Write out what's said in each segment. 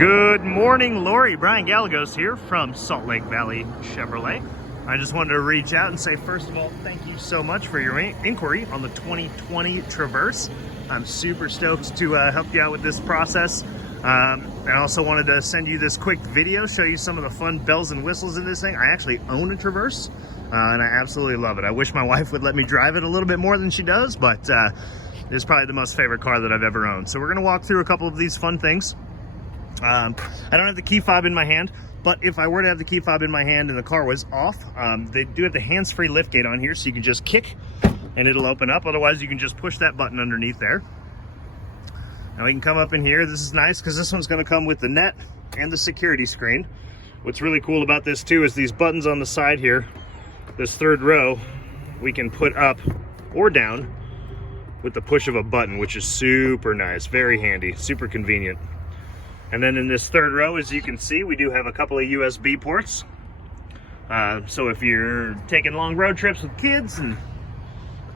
Good morning, Lori. Brian Gallegos here from Salt Lake Valley Chevrolet. I just wanted to reach out and say, first of all, thank you so much for your inquiry on the 2020 Traverse. I'm super stoked to help you out with this process. I also wanted to send you this quick video, show you some of the fun bells and whistles in this thing. I actually own a Traverse, and I absolutely love it. I wish my wife would let me drive it a little bit more than she does, but it's probably the most favorite car that I've ever owned. So we're gonna walk through a couple of these fun things. I don't have the key fob in my hand, but if I were to have the key fob in my hand and the car was off, they do have the hands-free liftgate on here, so you can just kick and it'll open up. Otherwise, you can just push that button underneath there. Now we can come up in here. This is nice because this one's going to come with the net and the security screen. What's really cool about this too is these buttons on the side here, this third row, we can put up or down with the push of a button, which is super nice, very handy, super convenient. And then in this third row, as you can see, we do have a couple of USB ports. So if you're taking long road trips with kids, and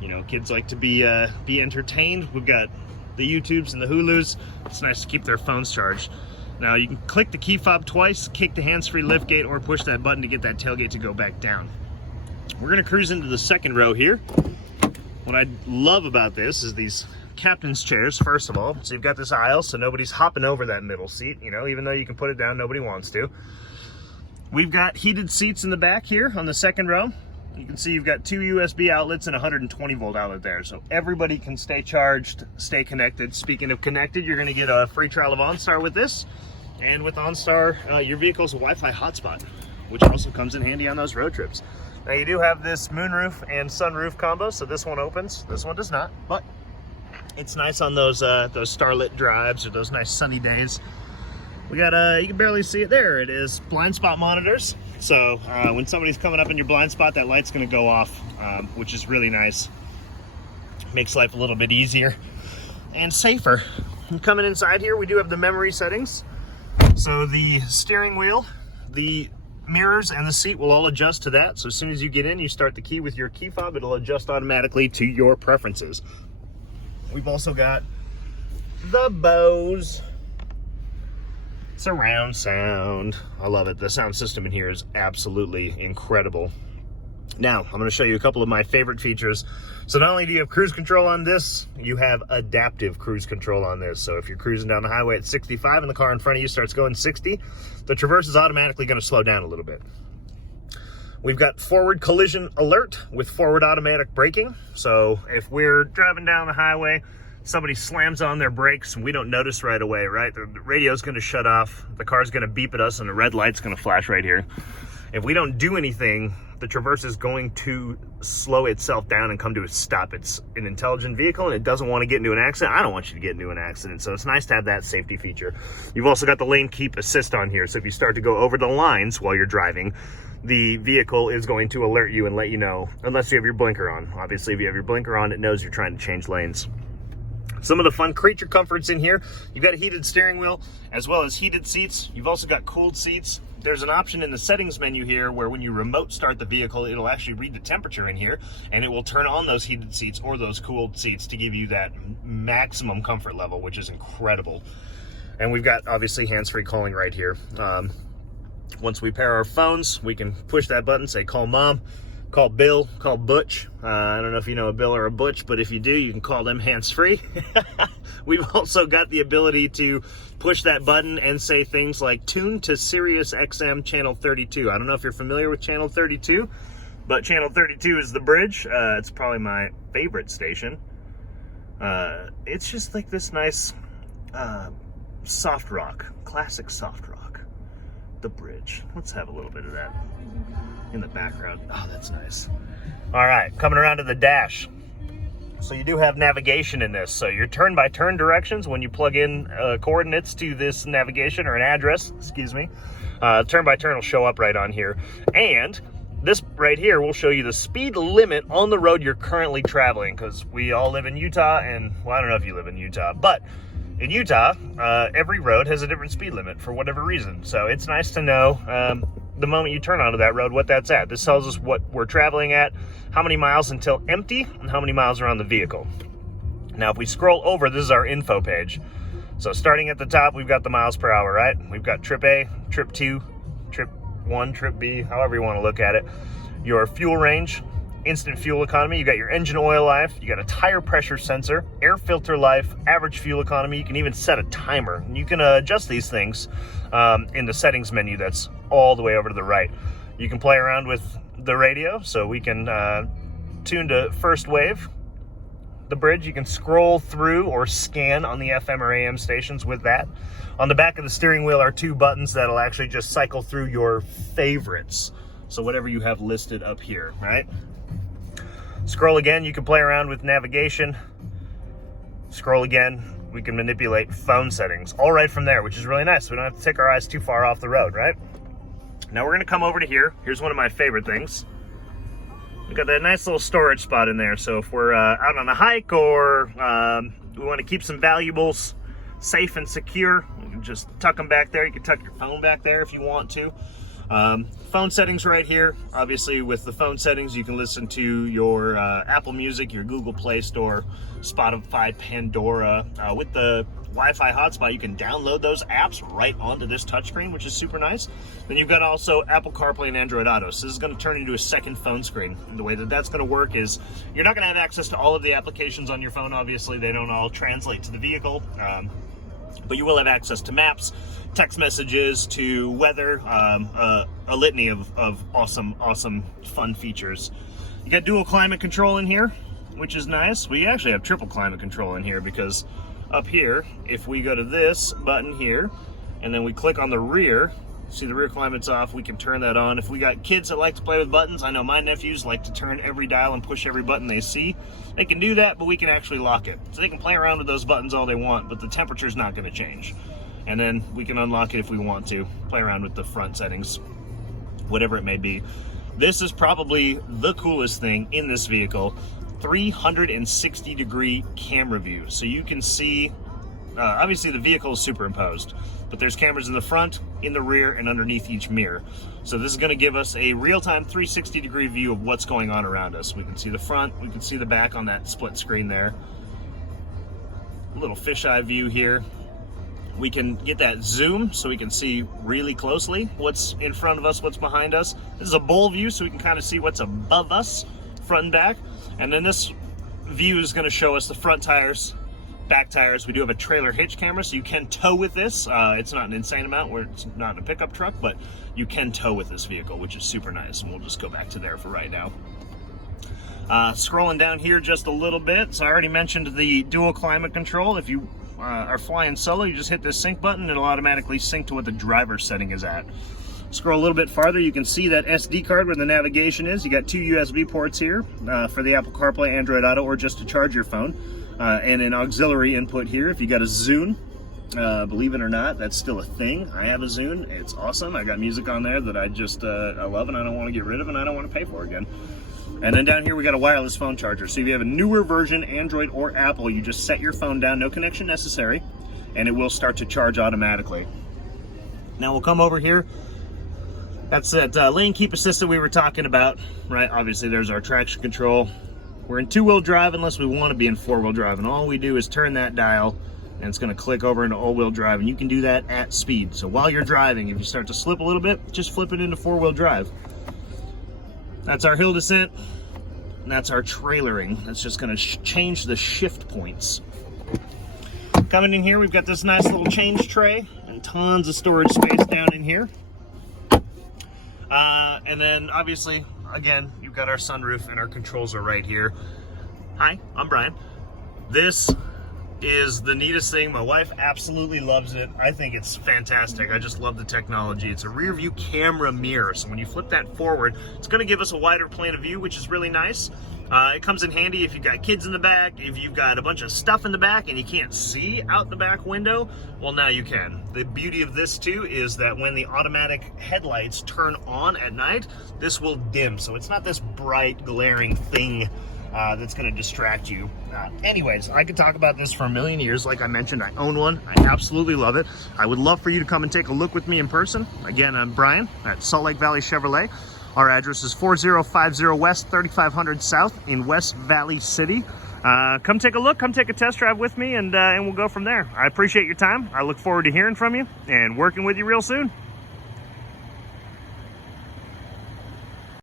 you know, kids like to be entertained, we've got the YouTubes and the Hulus. It's nice to keep their phones charged. Now you can click the key fob twice, kick the hands-free liftgate, or push that button to get that tailgate to go back down. We're gonna cruise into the second row here. What I love about this is these captain's chairs, first of all. So you've got this aisle, so nobody's hopping over that middle seat, you know, even though you can put it down, nobody wants to. We've got heated seats in the back here on the second row. You can see you've got two USB outlets and a 120 volt outlet there, so everybody can stay charged, stay connected. Speaking of connected, you're going to get a free trial of OnStar with this, and with OnStar, your vehicle's a Wi-Fi hotspot, which also comes in handy on those road trips. Now you do have this moonroof and sunroof combo, so this one opens, this one does not, but it's nice on those starlit drives or those nice sunny days. We got you can barely see it there. It is blind spot monitors. So when somebody's coming up in your blind spot, that light's going to go off, which is really nice. Makes life a little bit easier and safer. And coming inside here, we do have the memory settings. So the steering wheel, the mirrors, and the seat will all adjust to that. So as soon as you get in, you start the key with your key fob, it'll adjust automatically to your preferences. We've also got the Bose surround sound. I love it. The sound system in here is absolutely incredible. Now, I'm going to show you a couple of my favorite features. So not only do you have cruise control on this, you have adaptive cruise control on this. So if you're cruising down the highway at 65 and the car in front of you starts going 60, the Traverse is automatically going to slow down a little bit. We've got forward collision alert with forward automatic braking. So if we're driving down the highway, somebody slams on their brakes and we don't notice right away, right? The radio's gonna shut off, the car's gonna beep at us, and the red light's gonna flash right here. If we don't do anything, the Traverse is going to slow itself down and come to a stop. It's an intelligent vehicle and it doesn't want to get into an accident. I don't want you to get into an accident, so it's nice to have that safety feature. You've also got the lane keep assist on here, so if you start to go over the lines while you're driving, the vehicle is going to alert you and let you know, unless you have your blinker on. Obviously, if you have your blinker on, it knows you're trying to change lanes. Some of the fun creature comforts in here, you've got a heated steering wheel as well as heated seats. You've also got cooled seats. There's an option in the settings menu here where when you remote start the vehicle, it'll actually read the temperature in here and it will turn on those heated seats or those cooled seats to give you that maximum comfort level, which is incredible. And we've got obviously hands-free calling right here. Once we pair our phones, we can push that button, say call mom, call Bill, call Butch. I don't know if you know a Bill or a Butch, but if you do, you can call them hands-free. We've also got the ability to push that button and say things like tune to Sirius XM channel 32. I don't know if you're familiar with channel 32, but channel 32 is the bridge. It's probably my favorite station. It's just like this nice soft rock, classic soft rock. The bridge. Let's have a little bit of that in the background. Oh, that's nice. All right, coming around to the dash. So you do have navigation in this. So your turn-by-turn directions, when you plug in coordinates to this navigation or an address, excuse me, turn-by-turn will show up right on here. And this right here will show you the speed limit on the road you're currently traveling, because we all live in Utah, and well, I don't know if you live in Utah, but in Utah, every road has a different speed limit for whatever reason. So it's nice to know the moment you turn onto that road what that's at. This tells us what we're traveling at, how many miles until empty, and how many miles are on the vehicle. Now, if we scroll over, this is our info page. So starting at the top, we've got the miles per hour, right? We've got trip A, trip 2, trip 1, trip B, however you want to look at it. Your fuel range, instant fuel economy, you got your engine oil life, you got a tire pressure sensor, air filter life, average fuel economy. You can even set a timer. And you can adjust these things in the settings menu that's all the way over to the right. You can play around with the radio, so we can tune to first wave. The bridge, you can scroll through or scan on the FM or AM stations with that. On the back of the steering wheel are 2 buttons that'll actually just cycle through your favorites. So whatever you have listed up here, right? Scroll again, you can play around with navigation. Scroll again, we can manipulate phone settings, all right from there, which is really nice. We don't have to take our eyes too far off the road, right? Now we're gonna come over to here. Here's one of my favorite things. We've got that nice little storage spot in there. So if we're out on a hike or we want to keep some valuables safe and secure, you can just tuck them back there. You can tuck your phone back there if you want to. Phone settings right here. Obviously with the phone settings, you can listen to your Apple Music, your Google Play Store, Spotify, Pandora. With the Wi-Fi hotspot, you can download those apps right onto this touchscreen, which is super nice. Then you've got also Apple CarPlay and Android Auto. So this is going to turn into a second phone screen. And the way that that's going to work is you're not going to have access to all of the applications on your phone. Obviously, they don't all translate to the vehicle. But you will have access to maps, text messages, to weather, a litany of awesome, fun features. You got dual climate control in here, which is nice. We actually have triple climate control in here because up here, if we go to this button here, and then we click on the rear, see the rear climate's off, we can turn that on. If we got kids that like to play with buttons, I know my nephews like to turn every dial and push every button they see. They can do that, but we can actually lock it. So they can play around with those buttons all they want, but the temperature's not gonna change. And then we can unlock it if we want to, play around with the front settings, whatever it may be. This is probably the coolest thing in this vehicle. 360-degree camera view. So you can see, obviously the vehicle is superimposed, but there's cameras in the front, in the rear, and underneath each mirror. So this is going to give us a real-time 360-degree view of what's going on around us. We can see the front, we can see the back on that split screen there. A little fisheye view here. We can get that zoom so we can see really closely what's in front of us, what's behind us. This is a bowl view so we can kind of see what's above us, front and back. And then this view is going to show us the front tires, back tires. We do have a trailer hitch camera, so you can tow with this. It's not an insane amount where it's not in a pickup truck, but you can tow with this vehicle, which is super nice. And we'll just go back to there for right now. Scrolling down here just a little bit. So I already mentioned the dual climate control. If you are flying solo, you just hit this sync button. It'll automatically sync to what the driver setting is at. Scroll a little bit farther, you can see that SD card where the navigation is. You got 2 USB ports here for the Apple CarPlay, Android Auto, or just to charge your phone. And an auxiliary input here if you got a Zune. Believe it or not, that's still a thing. I have a Zune. It's awesome. I got music on there that I just I love and I don't want to get rid of and I don't want to pay for again. And then down here we got a wireless phone charger. So if you have a newer version, Android or Apple, you just set your phone down, no connection necessary, and it will start to charge automatically. Now we'll come over here. That's that lane keep assistant we were talking about, right? Obviously there's our traction control. We're in 2-wheel drive unless we want to be in 4-wheel drive, and all we do is turn that dial and it's going to click over into all-wheel drive, and you can do that at speed. So while you're driving, if you start to slip a little bit, just flip it into 4-wheel drive. That's our hill descent, and that's our trailering. That's just going to change the shift points. Coming in here, we've got this nice little change tray and tons of storage space down in here. And then obviously, again, you've got our sunroof and our controls are right here. Hi, I'm Brian. This is the neatest thing. My wife absolutely loves it. I think it's fantastic. I just love the technology. It's a rear view camera mirror. So when you flip that forward, it's going to give us a wider plane of view, which is really nice. It comes in handy if you've got kids in the back, if you've got a bunch of stuff in the back and you can't see out the back window, well, now you can. The beauty of this too is that when the automatic headlights turn on at night, this will dim. So it's not this bright, glaring thing that's going to distract you. Anyways, I could talk about this for a million years. Like I mentioned, I own one. I absolutely love it. I would love for you to come and take a look with me in person. Again, I'm Brian at Salt Lake Valley Chevrolet. Our address is 4050 West, 3500 South in West Valley City. come take a look, come take a test drive with me, and we'll go from there. I appreciate your time. I look forward to hearing from you and working with you real soon.